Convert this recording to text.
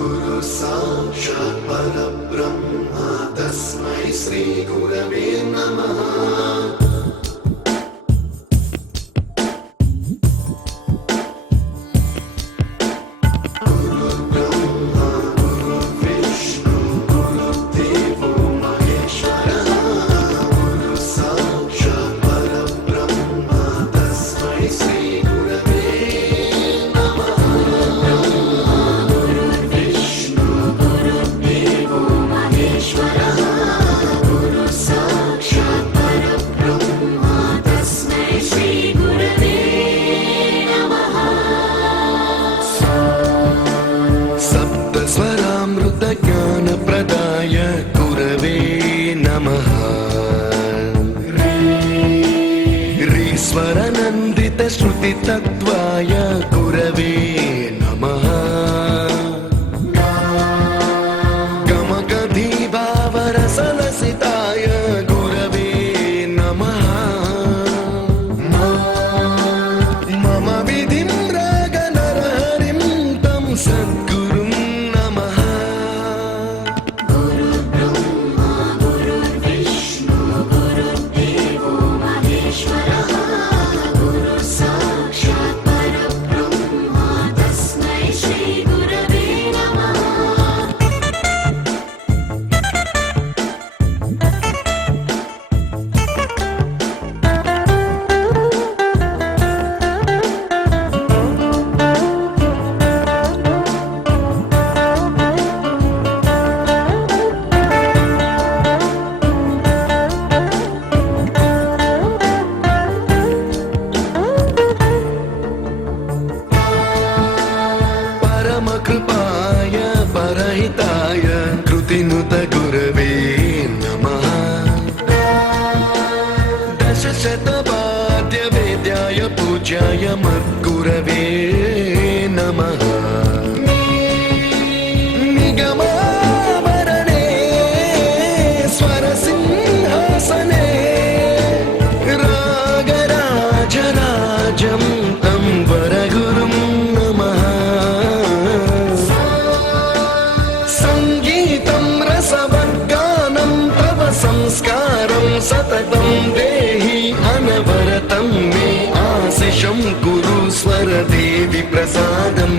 गुरु साक्षात् परब्रह्म तस्मै श्री गुरवे नमः। ज्ञानप्रदाय गुरवे नमः। रीश्वरनन्दित श्रुतितत्त्वाय गुरवे नमः। गमगधीभावरसलसिताय गुरवे नमः। मम विधिं रागनरहरिं तं सद्गुरुं कृपाय परहिताय कृतिनुत गुरवे नमः। दशशतवाद्य वेद्याय पूज्याय मद्गुरवे नमः। निगमावरणे स्वरसिंहासने रागराजराजं तं वरगुरुं नमः। संस्कारं सततं देहि अनवरतं मे आशिषं कुरु स्वरदेवि प्रसादं।